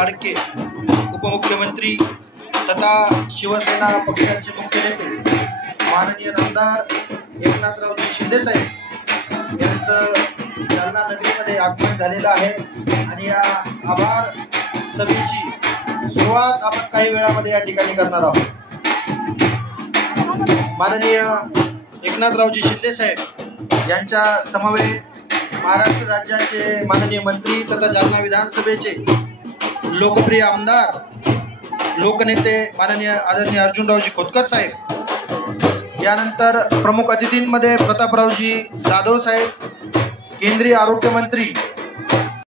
लाडके उपमुख्यमंत्री तथा शिवसेना पक्षाचे मुख्य नेते माननीय आमदार एकनाथरावजी शिंदे साहेब यांचं जालना नगरीमध्ये आगमन झालेलं आहे आणि या आभार सभेची सुरुवात आपण काही वेळामध्ये या ठिकाणी करणार आहोत। माननीय एकनाथरावजी शिंदे साहेब यांच्या समवेत महाराष्ट्र राज्याचे माननीय मंत्री तथा जालना विधानसभेचे लोकप्रिय आमदार लोकनेते माननीय आदरणीय अर्जुनरावजी खोतकर साहेब, यानंतर प्रमुख अतिथींमध्ये प्रतापरावजी जाधव साहेब, केंद्रीय आरोग्य मंत्री